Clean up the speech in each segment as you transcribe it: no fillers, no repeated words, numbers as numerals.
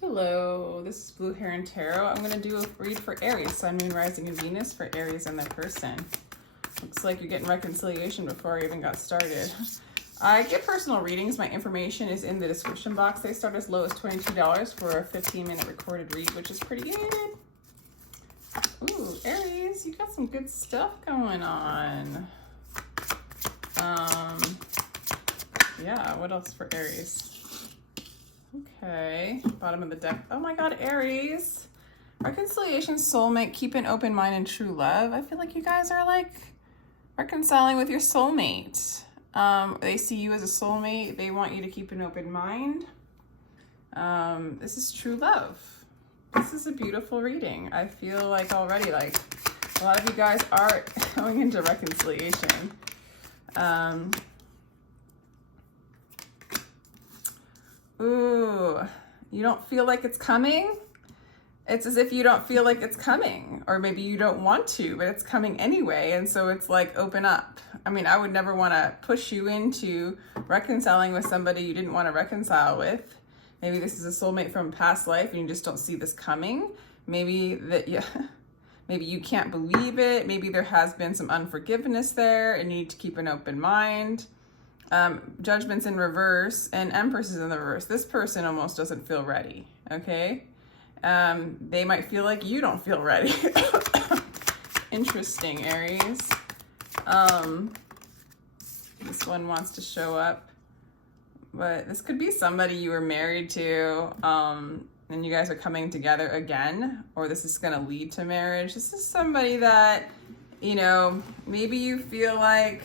Hello, this is Blue Heron Tarot. I'm going to do a read for Aries, Sun, Moon, Rising, and Venus for Aries and their person. Looks like you're getting reconciliation before I even got started. I get personal readings. My information is in the description box. They start as low as $22 for a 15-minute recorded read, which is pretty good. Ooh, Aries, you got some good stuff going on. Yeah, what else for Aries? Okay, bottom of the deck. Oh my God, Aries. Reconciliation, soulmate, keep an open mind and true love. I feel like you guys are like reconciling with your soulmate. They see you as a soulmate. They want you to keep an open mind. This is true love. This is a beautiful reading. I feel like already like a lot of you guys are going into reconciliation. Ooh, you don't feel like it's coming? It's as if you don't feel like it's coming, or maybe you don't want to, but it's coming anyway. And so it's like, open up. I mean, I would never want to push you into reconciling with somebody you didn't want to reconcile with. Maybe this is a soulmate from a past life and you just don't see this coming. Maybe that, yeah, maybe you can't believe it. Maybe there has been some unforgiveness there and you need to keep an open mind. Judgment's in reverse and Empress is in the reverse. This person almost doesn't feel ready, okay? They might feel like you don't feel ready. Interesting, Aries. This one wants to show up, but this could be somebody you were married to, and you guys are coming together again, or this is going to lead to marriage. This is somebody that, you know, maybe you feel like,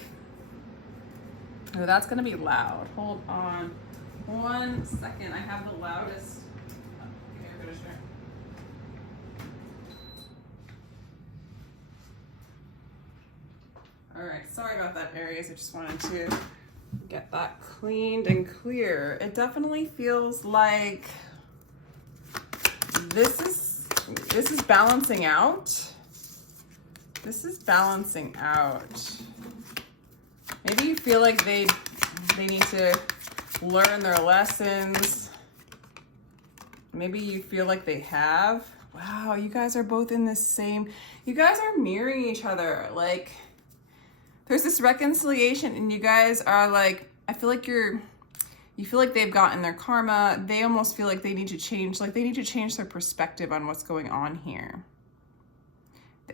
oh, that's going to be loud. Hold on 1 second. I have the loudest. Okay, I'm going to share. All right, sorry about that, Aries. I just wanted to get that cleaned and clear. It definitely feels like this is balancing out. This is balancing out. Maybe you feel like they need to learn their lessons. Maybe you feel like they have. Wow, you guys are both in the same, you guys are mirroring each other. Like, there's this reconciliation and you guys are like, I feel like you feel like they've gotten their karma. They almost feel like they need to change, like they need to change their perspective on what's going on here.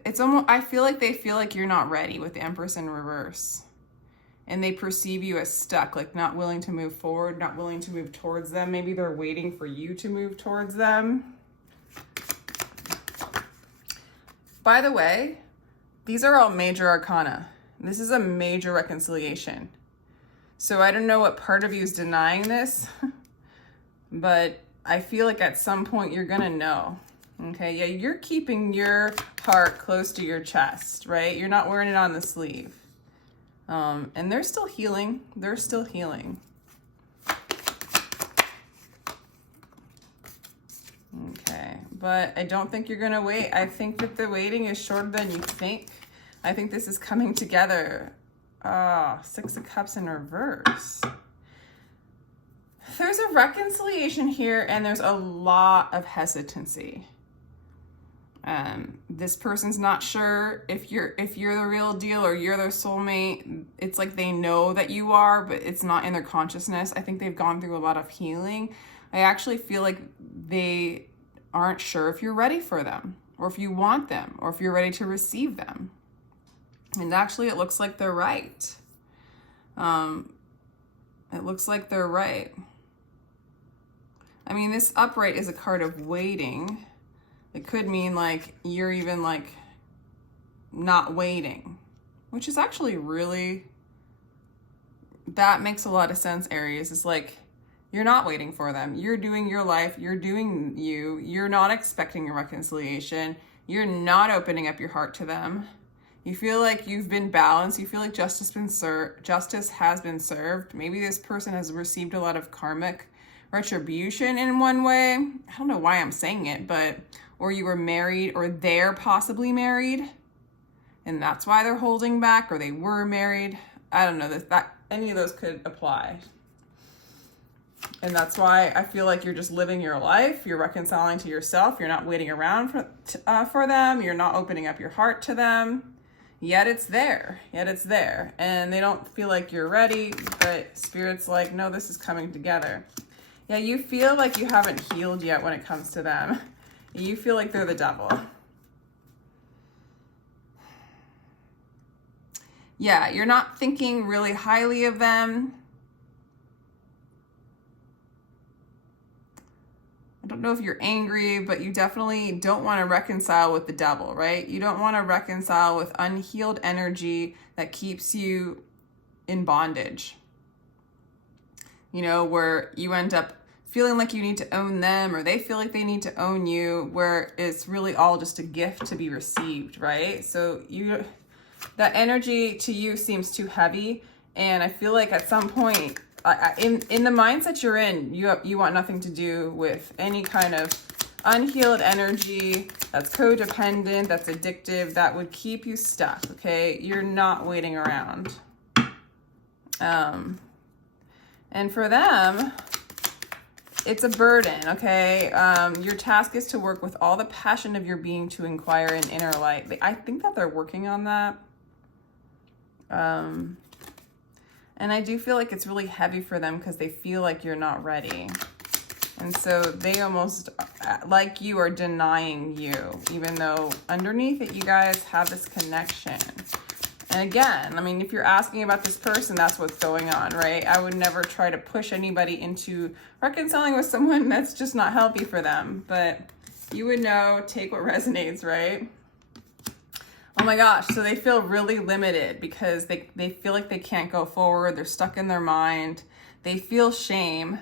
It's almost, I feel like they feel like you're not ready with the Empress in reverse. And they perceive you as stuck, like not willing to move forward, not willing to move towards them. Maybe they're waiting for you to move towards them. By the way, these are all major arcana. This is a major reconciliation. So I don't know what part of you is denying this, but I feel like at some point you're gonna know. Okay, yeah, you're keeping your heart close to your chest, right? You're not wearing it on the sleeve. And they're still healing. They're still healing. Okay, but I don't think you're gonna wait. I think that the waiting is shorter than you think. I think this is coming together. Six of Cups in reverse. There's a reconciliation here and there's a lot of hesitancy. This person's not sure if you're the real deal or you're their soulmate. It's like they know that you are, but it's not in their consciousness. I think they've gone through a lot of healing. I actually feel like they aren't sure if you're ready for them or if you want them or if you're ready to receive them. And actually it looks like they're right. It looks like they're right. I mean, this upright is a card of waiting. It could mean like you're even like not waiting, which is actually really, that makes a lot of sense, Aries. It's like you're not waiting for them. You're doing your life. You're doing you. You're not expecting a reconciliation. You're not opening up your heart to them. You feel like you've been balanced. You feel like justice has been served. Maybe this person has received a lot of karmic retribution in one way. I don't know why I'm saying it, but, or you were married or they're possibly married and that's why they're holding back, or they were married. I don't know that any of those could apply. And that's why I feel like you're just living your life. You're reconciling to yourself. You're not waiting around for them. You're not opening up your heart to them. Yet it's there. Yet it's there. And they don't feel like you're ready, but Spirit's like, no, this is coming together. Yeah, you feel like you haven't healed yet when it comes to them. You feel like they're the devil. Yeah, you're not thinking really highly of them. I don't know if you're angry, but you definitely don't want to reconcile with the devil, right? You don't want to reconcile with unhealed energy that keeps you in bondage. You know, where you end up feeling like you need to own them, or they feel like they need to own you, where it's really all just a gift to be received, right? So that energy to you seems too heavy, and I feel like at some point, in the mindset you're in, you want nothing to do with any kind of unhealed energy that's codependent, that's addictive, that would keep you stuck, okay? You're not waiting around. And for them, it's a burden, okay? Your task is to work with all the passion of your being to inquire in inner light. I think that they're working on that. And I do feel like it's really heavy for them because they feel like you're not ready. And so they almost, like you, are denying you, even though underneath it, you guys have this connection. And again, I mean, if you're asking about this person, that's what's going on, right? I would never try to push anybody into reconciling with someone that's just not healthy for them. But you would know, take what resonates, right? Oh my gosh, so they feel really limited because they feel like they can't go forward. They're stuck in their mind. They feel shame.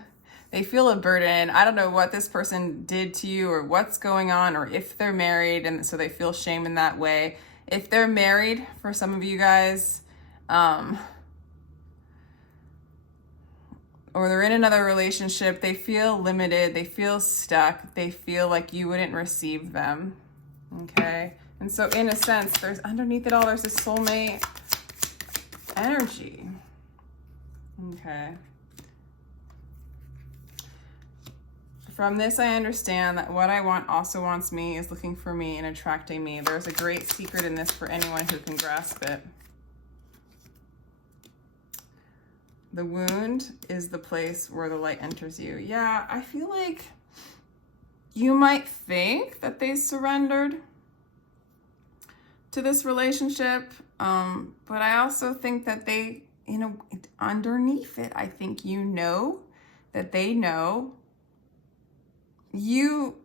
They feel a burden. I don't know what this person did to you or what's going on, or if they're married, and so they feel shame in that way. If they're married, for some of you guys, or they're in another relationship, they feel limited. They feel stuck. They feel like you wouldn't receive them, okay? And so in a sense, there's underneath it all, there's this soulmate energy. Okay. From this, I understand that what I want also wants me, is looking for me and attracting me. There's a great secret in this for anyone who can grasp it. The wound is the place where the light enters you. Yeah, I feel like you might think that they surrendered to this relationship, but I also think that they, underneath it, I think that they know. You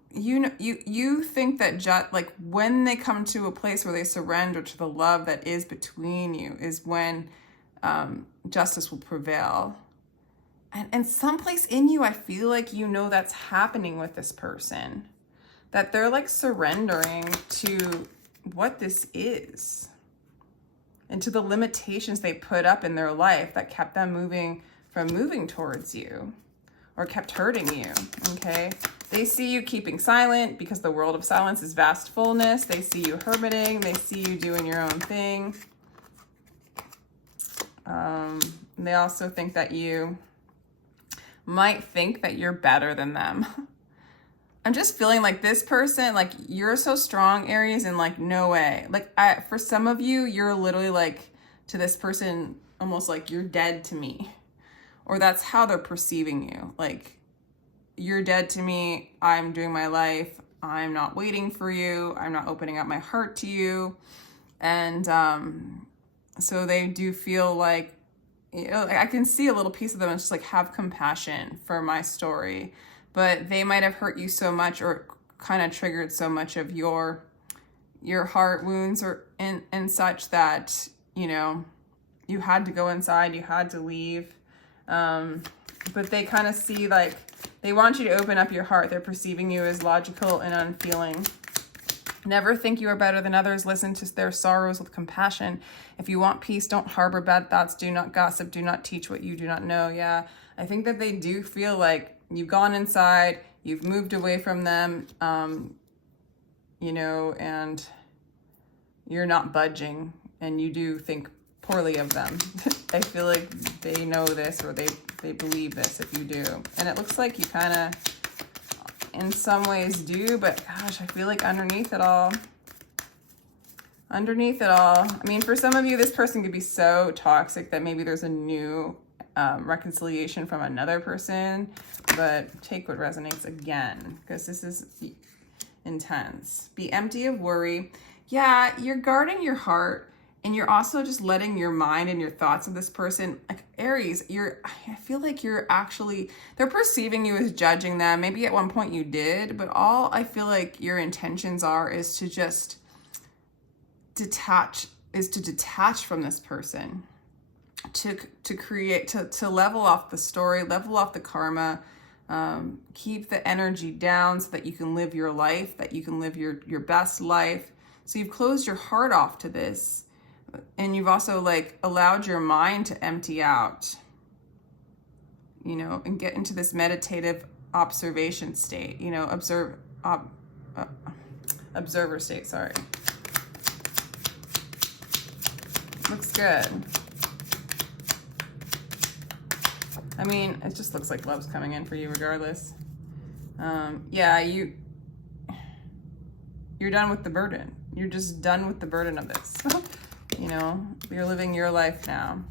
think that like when they come to a place where they surrender to the love that is between you is when justice will prevail. And someplace in you, I feel like that's happening with this person, that they're like surrendering to what this is and to the limitations they put up in their life that kept them moving towards you or kept hurting you, okay? They see you keeping silent because the world of silence is vast fullness. They see you hermiting. They see you doing your own thing. They also think that you might think that you're better than them. I'm just feeling like this person, like you're so strong, Aries, and like no way. Like for some of you, you're literally like to this person almost like you're dead to me, or that's how they're perceiving you. Like you're dead to me. I'm doing my life. I'm not waiting for you. I'm not opening up my heart to you. And so they do feel like, I can see a little piece of them and just like have compassion for my story. But they might have hurt you so much or kind of triggered so much of your heart wounds and such that, you had to go inside, you had to leave. But they kind of see like, they want you to open up your heart. They're perceiving you as logical and unfeeling. Never think you are better than others. Listen to their sorrows with compassion. If you want peace, don't harbor bad thoughts. Do not gossip. Do not teach what you do not know. Yeah, I think that they do feel like you've gone inside, you've moved away from them, and you're not budging, and you do think poorly of them. I feel like they know this, or they they believe this if you do. And it looks like you kind of, in some ways do, but gosh, I feel like underneath it all, I mean, for some of you, this person could be so toxic that maybe there's a new reconciliation from another person, but take what resonates again, because this is intense. Be empty of worry. Yeah, you're guarding your heart, and you're also just letting your mind and your thoughts of this person, like Aries, I feel like you're actually, they're perceiving you as judging them. Maybe at one point you did, but all I feel like your intentions is to just detach from this person, to create, to level off the story, level off the karma, keep the energy down so that you can live your life, that you can live your best life. So you've closed your heart off to this, and you've also like allowed your mind to empty out, you know, and get into this meditative observation state, you know, observer state, sorry. Looks good. I mean, it just looks like love's coming in for you regardless. Yeah, you're done with the burden. You're just done with the burden of this. You know, you're living your life now.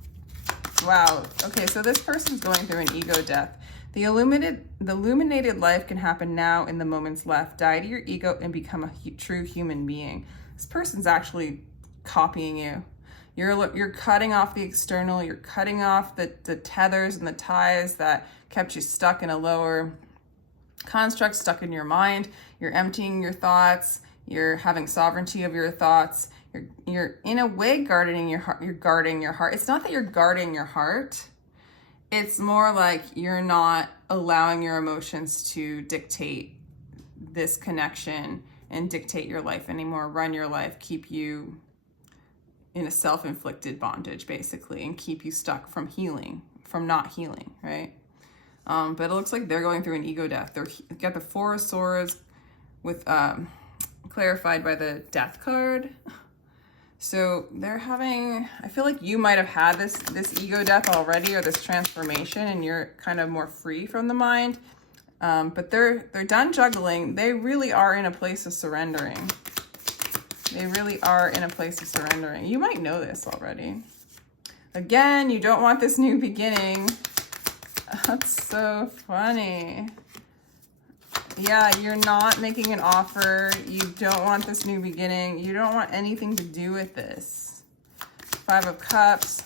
Wow. Okay, so this person's going through an ego death. The illuminated life can happen now in the moments left. Die to your ego and become a true human being. This person's actually copying you. You're cutting off the external. You're cutting off the tethers and the ties that kept you stuck in a lower construct, stuck in your mind. You're emptying your thoughts. You're having sovereignty of your thoughts. You're in a way guarding your heart. You're guarding your heart. It's not that you're guarding your heart. It's more like you're not allowing your emotions to dictate this connection and dictate your life anymore, run your life, keep you in a self-inflicted bondage, basically, and keep you stuck from not healing, right? But it looks like they're going through an ego death. They've got the Four of Swords with clarified by the Death card. So they're having, I feel like you might have had this ego death already, or this transformation, and you're kind of more free from the mind. But they're done juggling. They really are in a place of surrendering. They really are in a place of surrendering. You might know this already. Again, you don't want this new beginning. That's so funny. Yeah, you're not making an offer. You don't want this new beginning. You don't want anything to do with this. Five of Cups.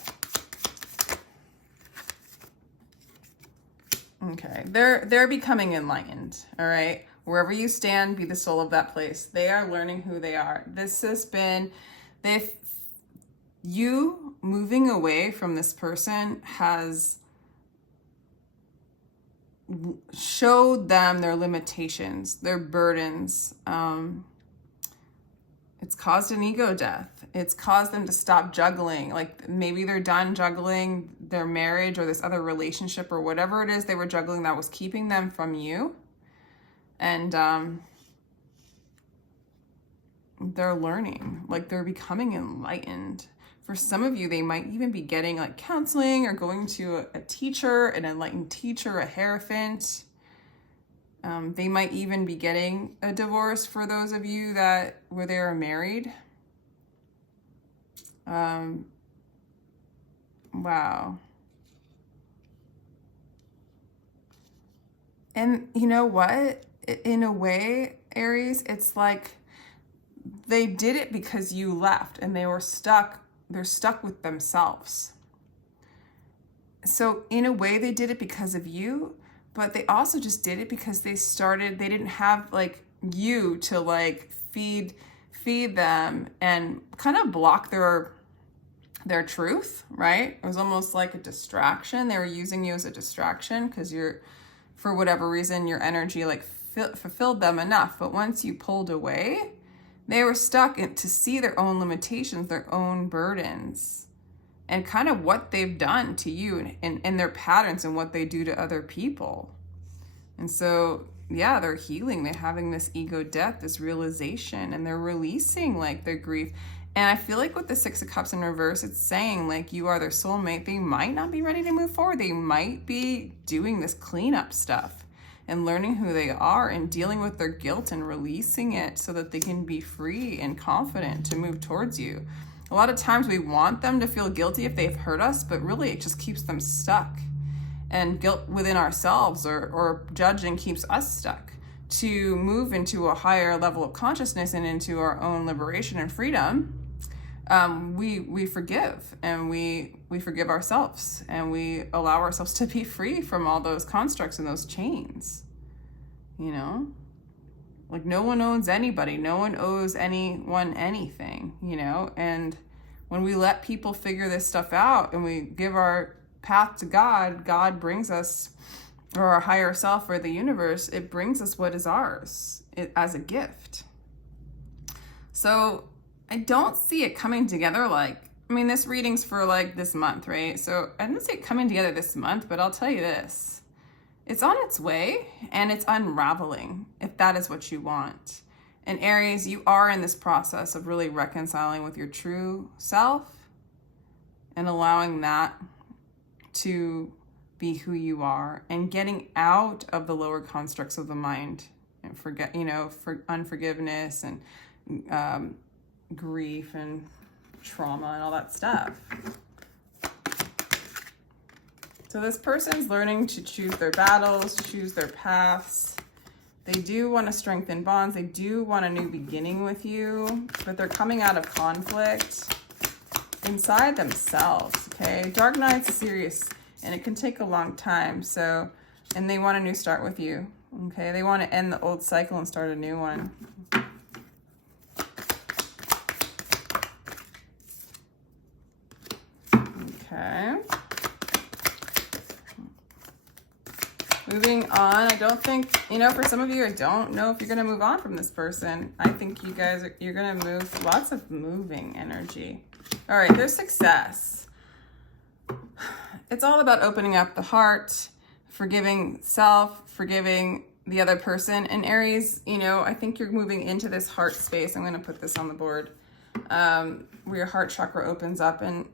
Okay, they're becoming enlightened, all right? Wherever you stand, be the soul of that place. They are learning who they are. This has been, you moving away from this person has showed them their limitations, their burdens. It's caused an ego death. It's caused them to stop juggling. Like maybe they're done juggling their marriage or this other relationship or whatever it is they were juggling that was keeping them from you. And they're learning, like they're becoming enlightened. For some of you, they might even be getting like counseling or going to a teacher, an enlightened teacher, a hierophant. They might even be getting a divorce for those of you where they are married. Wow. And you know what? In a way, Aries, it's like they did it because you left and they were stuck. They're stuck with themselves. So in a way, they did it because of you, but they also just did it because they didn't have like you to like feed them and kind of block their truth, right? It was almost like a distraction. They were using you as a distraction because for whatever reason, your energy like fulfilled them enough. But once you pulled away, they were stuck to see their own limitations, their own burdens, and kind of what they've done to you and their patterns and what they do to other people. And so, yeah, they're healing. They're having this ego death, this realization, and they're releasing like their grief. And I feel like with the Six of Cups in reverse, it's saying like you are their soulmate. They might not be ready to move forward. They might be doing this cleanup stuff and learning who they are and dealing with their guilt and releasing it so that they can be free and confident to move towards you. A lot of times we want them to feel guilty if they've hurt us, but really it just keeps them stuck. And guilt within ourselves or judging keeps us stuck. To move into a higher level of consciousness and into our own liberation and freedom, we forgive, and we forgive ourselves, and we allow ourselves to be free from all those constructs and those chains. You know, like no one owns anybody, no one owes anyone anything, you know. And when we let people figure this stuff out and we give our path to God, God brings us, or our higher self or the universe, it brings us what is ours as a gift. So I don't see it coming together like, I mean, this reading's for like this month, right? So I don't see it coming together this month, but I'll tell you this. It's on its way and it's unraveling if that is what you want. And Aries, you are in this process of really reconciling with your true self and allowing that to be who you are and getting out of the lower constructs of the mind and forget, you know, for unforgiveness and grief and trauma and all that stuff. So this person's learning to choose their battles, choose their paths. They do want to strengthen bonds. They do want a new beginning with you, but they're coming out of conflict inside themselves, okay? Dark night's serious, and it can take a long time. So, and they want a new start with you, okay? They want to end the old cycle and start a new one. Okay. Moving on. I don't think, you know, for some of you, I don't know if you're going to move on from this person. I think you guys are, you're going to move, lots of moving energy. All right, there's success. It's all about opening up the heart, forgiving self, forgiving the other person. And Aries, you know, I think you're moving into this heart space. I'm going to put this on the board, where your heart chakra opens up. And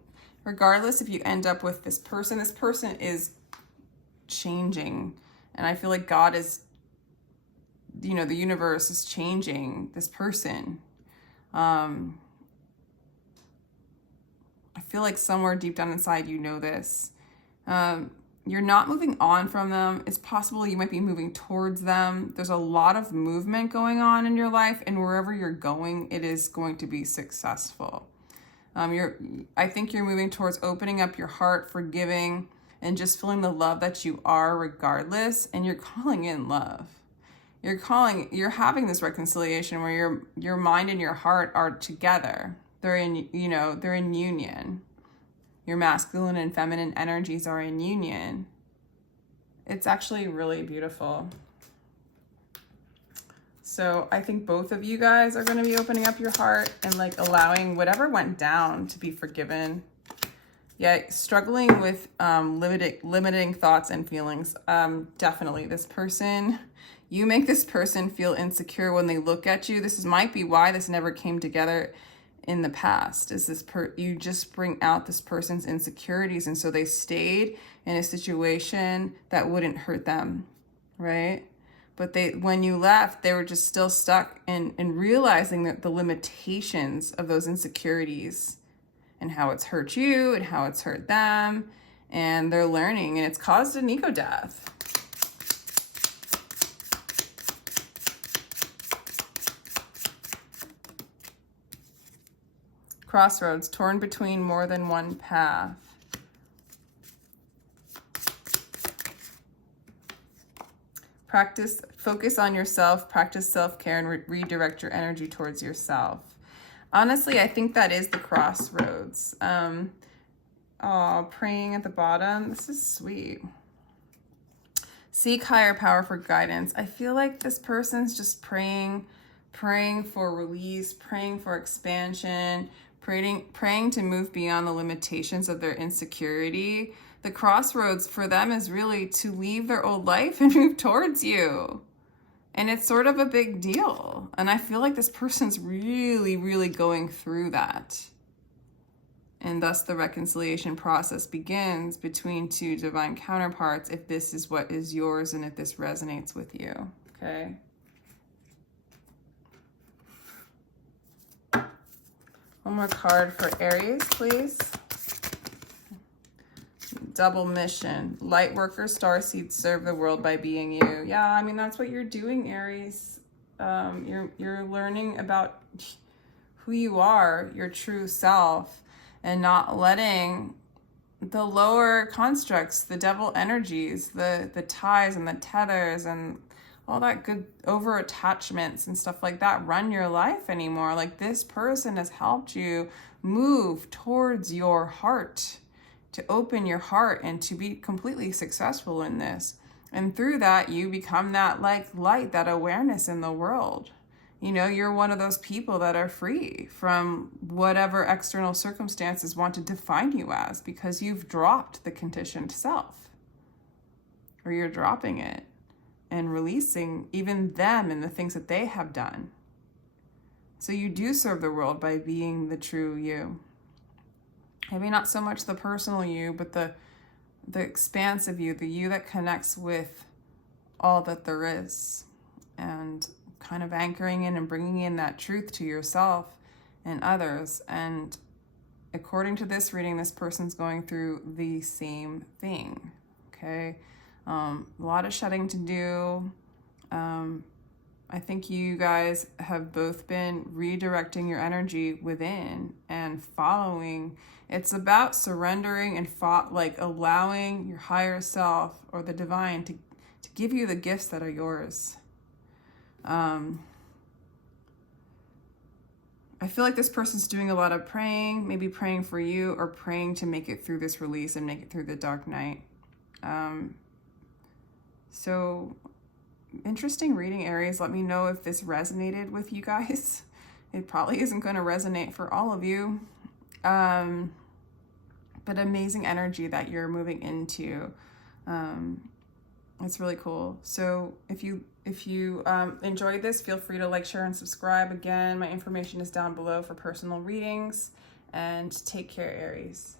regardless if you end up with this person is changing. And I feel like God is, you know, the universe is changing this person. I feel like somewhere deep down inside, you know this. You're not moving on from them. It's possible you might be moving towards them. There's a lot of movement going on in your life, and wherever you're going, it is going to be successful. I think you're moving towards opening up your heart, forgiving, and just feeling the love that you are regardless. And you're calling in love. You're having this reconciliation where your mind and your heart are together. They're in, you know, they're in union. Your masculine and feminine energies are in union. It's actually really beautiful. So I think both of you guys are going to be opening up your heart and like allowing whatever went down to be forgiven. Yeah, struggling with limiting thoughts and feelings. Definitely this person, you make this person feel insecure when they look at you. This might be why this never came together in the past. Is this you just bring out this person's insecurities, and so they stayed in a situation that wouldn't hurt them, right? But when you left, they were just still stuck in realizing that the limitations of those insecurities and how it's hurt you and how it's hurt them, and they're learning, and it's caused an ego death. Crossroads, torn between more than one path. Focus on yourself, practice self-care, and redirect your energy towards yourself. Honestly, I think that is the crossroads. Praying at the bottom. This is sweet. Seek higher power for guidance. I feel like this person's just praying for release, praying for expansion, praying to move beyond the limitations of their insecurity. The crossroads for them is really to leave their old life and move towards you. And it's sort of a big deal. And I feel like this person's really, really going through that. And thus the reconciliation process begins between two divine counterparts if this is what is yours and if this resonates with you, okay? One more card for Aries, please. Double mission. Light worker, starseed, serve the world by being you. Yeah, I mean, that's what you're doing, Aries. You're learning about who you are, your true self, and not letting the lower constructs, the devil energies, the ties and the tethers and all that good over attachments and stuff like that run your life anymore. Like, this person has helped you move towards your heart, to open your heart and to be completely successful in this. And through that, you become that like light, that awareness in the world. You know, you're one of those people that are free from whatever external circumstances want to define you as, because you've dropped the conditioned self, or you're dropping it and releasing even them and the things that they have done. So you do serve the world by being the true you. Maybe not so much the personal you, but the expansive you, the you that connects with all that there is, and kind of anchoring in and bringing in that truth to yourself and others. And according to this reading, this person's going through the same thing, okay? A lot of shedding to do. I think you guys have both been redirecting your energy within and following. It's about surrendering and allowing your higher self or the divine to give you the gifts that are yours. I feel like this person's doing a lot of praying, maybe praying for you or praying to make it through this release and make it through the dark night. So interesting reading, Aries. Let me know if this resonated with you guys. It probably isn't going to resonate for all of you. But amazing energy that you're moving into. It's really cool. So if you enjoyed this, feel free to like, share, and subscribe. Again, my information is down below for personal readings. And take care, Aries.